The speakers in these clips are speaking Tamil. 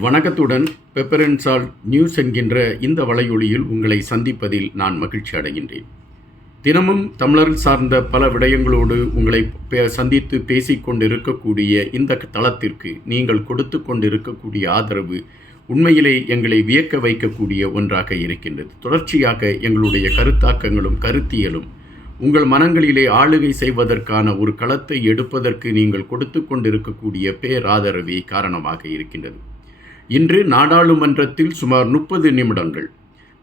வணக்கத்துடன் பெப்பரன்சால் நியூஸ் என்கின்ற இந்த வலையொலியில் உங்களை சந்திப்பதில் நான் மகிழ்ச்சி அடைகின்றேன். தினமும் தமிழர் சார்ந்த பல விடயங்களோடு உங்களை பே- சந்தித்து பேசிக்கொண்டிருக்கக்கூடிய இந்த தளத்திற்கு நீங்கள் கொடுத்து கொண்டிருக்கக்கூடிய ஆதரவு உண்மையிலே எங்களை வியக்க வைக்கக்கூடிய ஒன்றாக இருக்கின்றது. தொடர்ச்சியாக எங்களுடைய கருத்தாக்கங்களும் கருத்தியலும் உங்கள் மனங்களிலே ஆளுகை செய்வதற்கான ஒரு களத்தை எடுப்பதற்கு நீங்கள் கொடுத்து கொண்டிருக்கக்கூடிய பேராதரவே காரணமாக இருக்கின்றது. இன்று நாடாளுமன்றத்தில் சுமார் முப்பது நிமிடங்கள்.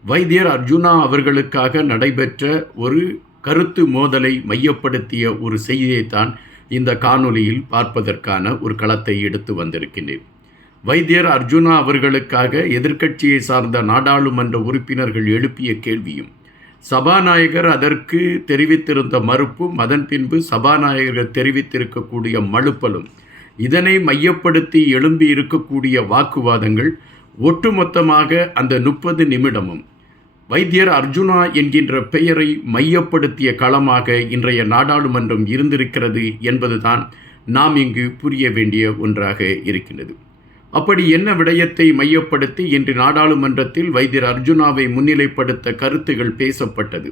வைத்தியர் அர்ஜுனா அவர்களுக்காக நடைபெற்ற ஒரு கருத்து மோதலை மையப்படுத்திய ஒரு செய்தியைத்தான் இந்த காணொளியில் பார்ப்பதற்கான ஒரு களத்தை எடுத்து வந்திருக்கின்றேன். வைத்தியர் அர்ஜுனா அவர்களுக்காக எதிர்க்கட்சியை சார்ந்த நாடாளுமன்ற உறுப்பினர்கள் எழுப்பிய கேள்வியும் சபாநாயகர் அதற்கு தெரிவித்திருந்த மறுப்பும் அதன் பின்பு சபாநாயகர் தெரிவித்திருக்கக்கூடிய மழுப்பலும் இதனை மையப்படுத்தி எழும்பி இருக்கக்கூடிய வாக்குவாதங்கள் ஒட்டுமொத்தமாக அந்த முப்பது நிமிடமும். வைத்தியர் அர்ஜுனா என்கின்ற பெயரை மையப்படுத்திய களமாக இன்றைய நாடாளுமன்றம் இருந்திருக்கிறது என்பதுதான் நாம் இங்கு புரிய வேண்டிய ஒன்றாக இருக்கின்றது. அப்படி என்ன விடயத்தை மையப்படுத்தி இன்று நாடாளுமன்றத்தில் வைத்தியர் அர்ஜுனாவை முன்னிலைப்படுத்த கருத்துகள் பேசப்பட்டது?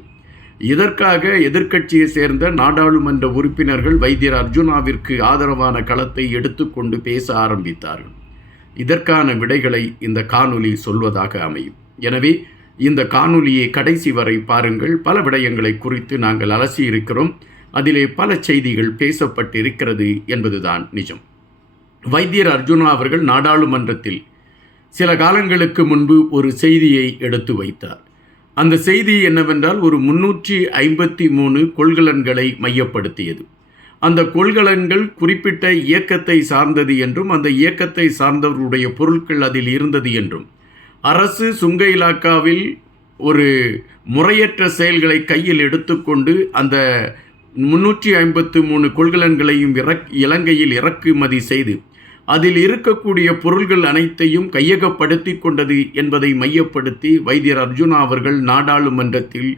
இதற்காக எதிர்க்கட்சியை சேர்ந்த நாடாளுமன்ற உறுப்பினர்கள் வைத்தியர் அர்ஜுனாவிற்கு ஆதரவான களத்தை எடுத்துக்கொண்டு பேச ஆரம்பித்தார்கள். இதற்கான விடைகளை இந்த காணொலி சொல்வதாக அமையும். எனவே இந்த காணொலியை கடைசி வரை பாருங்கள். பல விடயங்களை குறித்து நாங்கள் அலசி இருக்கிறோம். அதிலே பல செய்திகள் பேசப்பட்டிருக்கிறது என்பதுதான் நிஜம். வைத்தியர் அர்ஜுனா அவர்கள் நாடாளுமன்றத்தில் சில காலங்களுக்கு முன்பு ஒரு செய்தியை எடுத்து வைத்தார். அந்த செய்தி என்னவென்றால் ஒரு முன்னூற்றி ஐம்பத்தி மூணு கொள்கலன்களை மையப்படுத்தியது. அந்த கொள்கலன்கள் குறிப்பிட்ட இயக்கத்தை சார்ந்தது என்றும் அந்த இயக்கத்தை சார்ந்தவருடைய பொருட்கள் அதில் இருந்தது என்றும். அரசு சுங்க இலாக்காவில் ஒரு முறையற்ற செயல்களை கையில் எடுத்துக்கொண்டு அந்த முன்னூற்றி ஐம்பத்து மூணு கொள்கலன்களையும் இறக் இலங்கையில் இறக்குமதி செய்து அதில் இருக்கக்கூடிய பொருள்கள் அனைத்தையும் கையகப்படுத்தி கொண்டது என்பதை மையப்படுத்தி வைத்தியர் அர்ஜுனா அவர்கள் நாடாளுமன்றத்தில்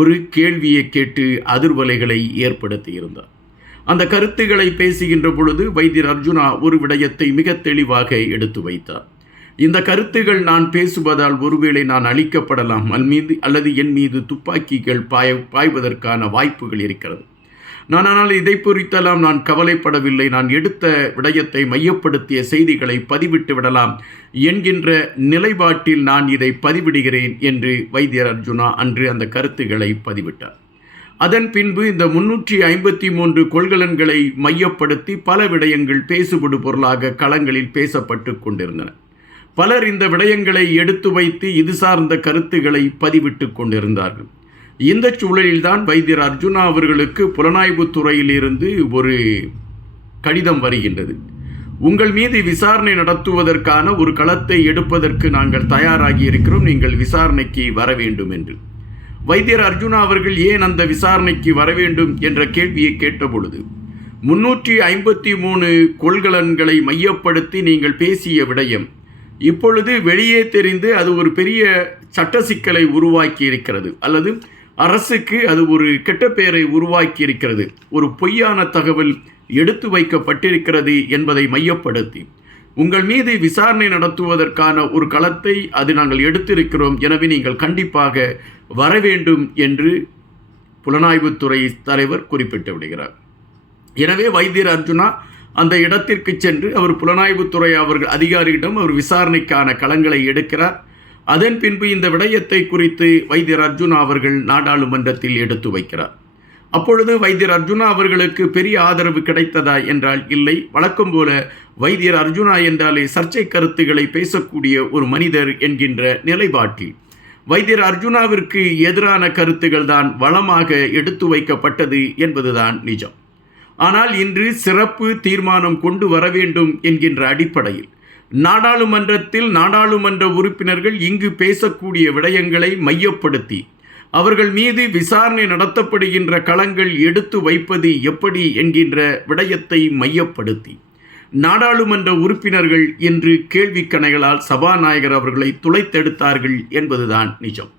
ஒரு கேள்வியை கேட்டு அதிர்வலைகளை ஏற்படுத்தியிருந்தார். அந்த கருத்துக்களை பேசுகின்ற பொழுது வைத்தியர் அர்ஜுனா ஒரு விடயத்தை மிக தெளிவாக எடுத்து வைத்தார். இந்த கருத்துகள் நான் பேசுவதால் ஒருவேளை நான் அழிக்கப்படலாம். அல் மீது அல்லது என் மீது துப்பாக்கிகள் பாய பாய்வதற்கான வாய்ப்புகள் இருக்கிறது. நான் ஆனால் இதை குறித்தெல்லாம் நான் கவலைப்படவில்லை. நான் எடுத்த விடயத்தை மையப்படுத்திய செய்திகளை பதிவிட்டு விடலாம். என்கின்ற நிலைப்பாட்டில் நான் இதை பதிவிடுகிறேன் என்று வைத்தியர் அர்ஜுனா அன்று அந்த கருத்துக்களை பதிவிட்டார். அதன் பின்பு இந்த முன்னூற்றி ஐம்பத்தி மூன்று கொள்கலன்களை மையப்படுத்தி பல விடயங்கள் பேசுபடு பொருளாக களங்களில் பேசப்பட்டு கொண்டிருந்தன. பலர் இந்த விடயங்களை எடுத்து வைத்து இது சார்ந்த கருத்துக்களை பதிவிட்டு கொண்டிருந்தார்கள். இந்த சூழலில்தான் வைத்தியர் அர்ஜுனா அவர்களுக்கு புலனாய்வு துறையிலிருந்து ஒரு கடிதம் வருகின்றது. உங்கள் மீது விசாரணை நடத்துவதற்கான ஒரு களத்தை எடுப்பதற்கு நாங்கள் தயாராகி இருக்கிறோம். நீங்கள் விசாரணைக்கு வர வேண்டும் என்று. வைத்தியர் அர்ஜுனா அவர்கள் ஏன் அந்த விசாரணைக்கு வர வேண்டும் என்ற கேள்வியை கேட்டபொழுது முன்னூற்றி ஐம்பத்தி மூணு கொள்கலன்களை மையப்படுத்தி நீங்கள் பேசிய விடயம் இப்பொழுது வெளியே தெரிந்து அது ஒரு பெரிய சட்ட சிக்கலை உருவாக்கி இருக்கிறது. அல்லது அரசுக்கு அது ஒரு கெட்ட பெயரை உருவாக்கி இருக்கிறது ஒரு பொய்யான தகவல் எடுத்து வைக்கப்பட்டிருக்கிறது என்பதை மையப்படுத்தி. உங்கள் மீது விசாரணை நடத்துவதற்கான ஒரு களத்தை அது நாங்கள் எடுத்திருக்கிறோம் எனவே நீங்கள் கண்டிப்பாக வர வேண்டும் என்று புலனாய்வுத்துறை தலைவர் குறிப்பிட்டு விடுகிறார். எனவே வைத்தியர் அர்ஜுனா அந்த இடத்திற்கு சென்று அவர் புலனாய்வுத்துறை அவர்கள் அதிகாரியிடம் அவர் விசாரணைக்கான களங்களை எடுக்கிறார். அதன் பின்பு இந்த விடயத்தை குறித்து வைத்தியர் அர்ஜுனா அவர்கள் நாடாளுமன்றத்தில் எடுத்து வைக்கிறார். அப்பொழுது வைத்தியர் அர்ஜுனா அவர்களுக்கு பெரிய ஆதரவு கிடைத்ததா என்றால் இல்லை. வழக்கம் போல வைத்தியர் அர்ஜுனா என்றாலே சர்ச்சை கருத்துக்களை பேசக்கூடிய ஒரு மனிதர் என்கின்ற நிலைப்பாட்டில். வைத்தியர் அர்ஜுனாவிற்கு எதிரான கருத்துக்கள் தான் வளமாக எடுத்து வைக்கப்பட்டது என்பதுதான் நிஜம். ஆனால் இன்று சிறப்பு தீர்மானம் கொண்டு வர வேண்டும் என்கின்ற அடிப்படையில் நாடாளுமன்றத்தில் நாடாளுமன்ற உறுப்பினர்கள் இங்கு பேசக்கூடிய விடயங்களை மையப்படுத்தி அவர்கள் மீது விசாரணை நடத்தப்படுகின்ற களங்கள் எடுத்து வைப்பது எப்படி என்கின்ற விடயத்தை மையப்படுத்தி நாடாளுமன்ற உறுப்பினர்கள் இன்று கேள்விக்கணைகளால் சபாநாயகர் அவர்களை துளைத்தெடுத்தார்கள் என்பதுதான் நிஜம்.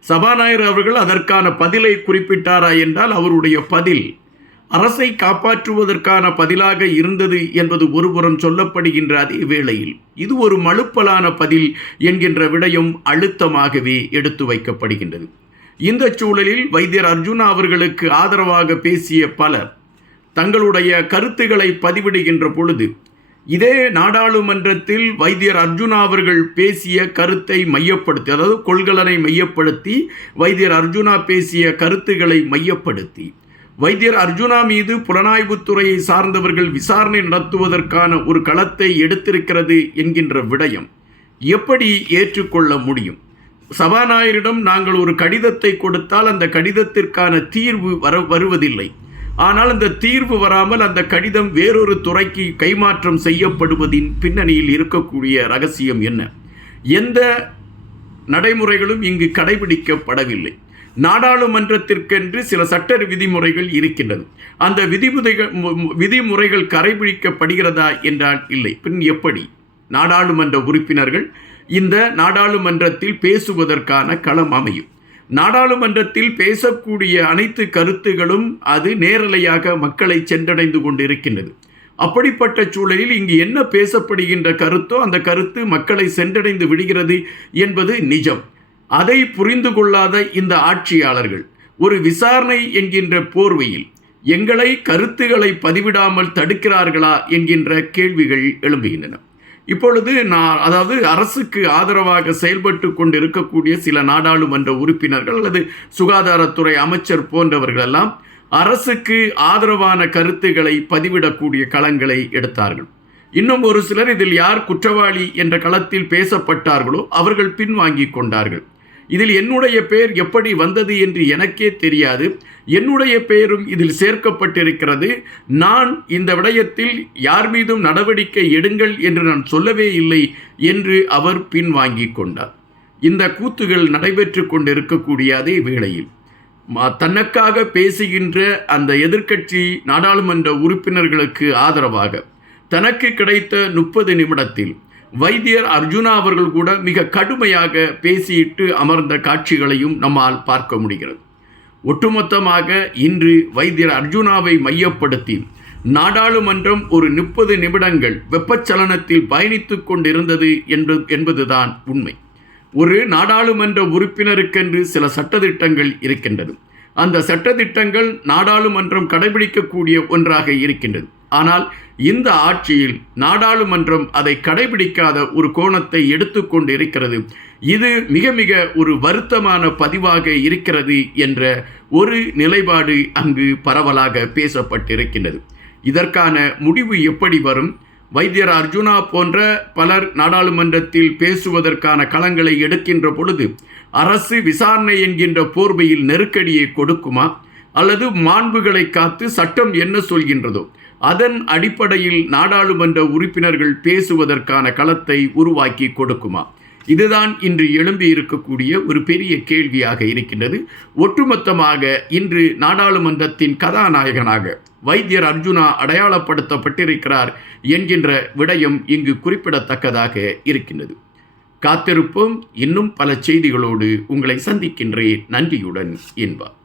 சபாநாயகர் அவர்கள் அதற்கான பதிலை குறிப்பிட்டாரா என்றால் அவருடைய பதில் அரசை காப்பாற்றுவதற்கான பதிலாக இருந்தது என்பது ஒருபுறம் சொல்லப்படுகின்ற அதே வேளையில் இது ஒரு மழுப்பலான பதில் என்கின்ற விடயம் அழுத்தமாகவே எடுத்து வைக்கப்படுகின்றது. இந்த சூழலில் வைத்தியர் அர்ஜுனா அவர்களுக்கு ஆதரவாக பேசிய பலர் தங்களுடைய கருத்துக்களை பதிவிடுகின்ற பொழுது இதே நாடாளுமன்றத்தில் வைத்தியர் அர்ஜுனா அவர்கள் பேசிய கருத்தை மையப்படுத்தி அதாவது கொள்கலனை மையப்படுத்தி வைத்தியர் அர்ஜுனா பேசிய கருத்துக்களை மையப்படுத்தி வைத்தியர் அர்ஜுனா மீது புலனாய்வுத்துறையை சார்ந்தவர்கள் விசாரணை நடத்துவதற்கான ஒரு களத்தை எடுத்திருக்கிறது என்கின்ற விடயம் எப்படி ஏற்றுக்கொள்ள முடியும்? சபாநாயகரிடம் நாங்கள் ஒரு கடிதத்தை கொடுத்தால் அந்த கடிதத்திற்கான தீர்வு வர வருவதில்லை. ஆனால் அந்த தீர்வு வராமல் அந்த கடிதம் வேறொரு துறைக்கு கைமாற்றம் செய்யப்படுவதின் பின்னணியில் இருக்கக்கூடிய ரகசியம் என்ன? எந்த நடைமுறைகளும் இங்கு கடைபிடிக்கப்படவில்லை. நாடாளுமன்றத்திற்கென்று சில சட்ட விதிமுறைகள் இருக்கின்றது. அந்த விதிமுறைகள் விதிமுறைகள் கடைபிடிக்கப்படுகிறதா என்றால் இல்லை. பின் எப்படி? நாடாளுமன்ற உறுப்பினர்கள் இந்த நாடாளுமன்றத்தில் பேசுவதற்கான களம் அமையும். நாடாளுமன்றத்தில் பேசக்கூடிய அனைத்து கருத்துகளும் அது நேரலையாக மக்களை சென்றடைந்து கொண்டிருக்கின்றது. அப்படிப்பட்ட சூழலில் இங்கு என்ன பேசப்படுகின்ற கருத்தோ அந்த கருத்து மக்களை சென்றடைந்து விடுகிறது என்பது நிஜம். அதை புரிந்து கொள்ளாத இந்த ஆட்சியாளர்கள் ஒரு விசாரணை என்கின்ற போர்வையில் எங்களை கருத்துக்களை பதிவிடாமல் தடுக்கிறார்களா என்கின்ற கேள்விகள் எழும்புகின்றன. இப்பொழுது நான் அதாவது அரசுக்கு ஆதரவாக செயல்பட்டு கொண்டு இருக்கக்கூடிய சில நாடாளுமன்ற உறுப்பினர்கள் அல்லது சுகாதாரத்துறை அமைச்சர் போன்றவர்களெல்லாம் அரசுக்கு ஆதரவான கருத்துக்களை பதிவிடக்கூடிய களங்களை எடுத்தார்கள். இன்னும் ஒரு சிலர் இதில் யார் குற்றவாளி என்ற களத்தில் பேசப்பட்டார்களோ அவர்கள் பின்வாங்கி கொண்டார்கள். இதில் என்னுடைய பெயர் எப்படி வந்தது என்று எனக்கே தெரியாது. என்னுடைய பெயரும் இதில் சேர்க்கப்பட்டிருக்கிறது. நான் இந்த விடயத்தில் யார் மீதும் நடவடிக்கை எடுங்கள் என்று நான் சொல்லவே இல்லை என்று அவர் பின்வாங்கி கொண்டார். இந்த கூத்துகள் நடைபெற்று கொண்டிருக்கக்கூடிய அதே வேளையில் தனக்காக பேசுகின்ற அந்த எதிர்க்கட்சி நாடாளுமன்ற உறுப்பினர்களுக்கு ஆதரவாக தனக்கு கிடைத்த முப்பது நிமிடத்தில் வைத்தியர் அர்ஜுனா அவர்கள் கூட மிக கடுமையாக பேசியிட்டு அமர்ந்த காட்சிகளையும் நம்மால் பார்க்க முடிகிறது. ஒட்டுமொத்தமாக இன்று வைத்தியர் அர்ஜுனாவை மையப்படுத்தி நாடாளுமன்றம் ஒரு முப்பது நிமிடங்கள் வெப்பச்சலனத்தில் பயணித்து கொண்டிருந்தது என்று என்பதுதான் உண்மை. ஒரு நாடாளுமன்ற உறுப்பினருக்கென்று சில சட்டத்திட்டங்கள் இருக்கின்றது. அந்த சட்டத்திட்டங்கள் நாடாளுமன்றம் கடைபிடிக்கக்கூடிய ஒன்றாக இருக்கின்றது. ஆனால் இந்த ஆட்சியில் நாடாளுமன்றம் அதை கடைபிடிக்காத ஒரு கோணத்தை எடுத்துக்கொண்டு இருக்கிறது இது மிக மிக ஒரு வருத்தமான பதிவாக இருக்கிறது என்ற ஒரு நிலைப்பாடு அங்கு பரவலாக பேசப்பட்டிருக்கின்றது. இதற்கான முடிவு எப்படி வரும்? வைத்தியர் அர்ஜுனா போன்ற பலர் நாடாளுமன்றத்தில் பேசுவதற்கான களங்களை எடுக்கின்ற பொழுது அரசு விசாரணை என்கின்ற போர்வையில் நெருக்கடியை கொடுக்குமா? அல்லது மாண்புகளை காத்து சட்டம் என்ன சொல்கின்றதோ? அதன் அடிப்படையில் நாடாளுமன்ற உறுப்பினர்கள் பேசுவதற்கான களத்தை உருவாக்கி கொடுக்குமா? இதுதான் இன்று எழும்பி இருக்கக்கூடிய ஒரு பெரிய கேள்வியாக இருக்கின்றது. ஒட்டுமொத்தமாக இன்று நாடாளுமன்றத்தின் கதாநாயகனாக வைத்தியர் அர்ஜுனா அடையாளப்படுத்தப்பட்டிருக்கிறார் என்கின்ற விடயம் இங்கு குறிப்பிடத்தக்கதாக இருக்கின்றது. காத்திருப்போம். இன்னும் பல செய்திகளோடு உங்களை சந்திக்கின்றேன். நன்றியுடன் என்பார்